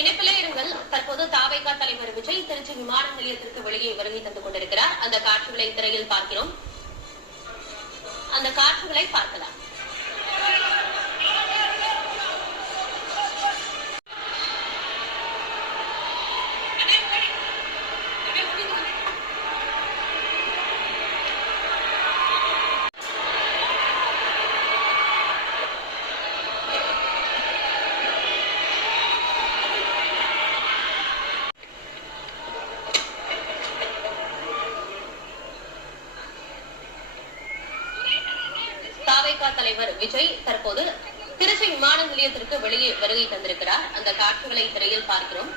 இணைப்பிலே இருங்கள். தற்போது தாவேகா தலைவர் விஜய் திருச்சி விமான நிலையத்திற்கு வெளியே வருகை தந்து கொண்டிருக்கிறார். அந்த காட்சிகளை திரையில் பார்க்கிறோம். அந்த காட்சிகளை பார்க்கலாம். தாவேகா தலைவர் விஜய் தற்போது திருச்சி விமான நிலையத்திற்கு வெளியே வருகை தந்திருக்கிறார். அந்த காட்சிகளை திரையில் பார்க்கிறோம்.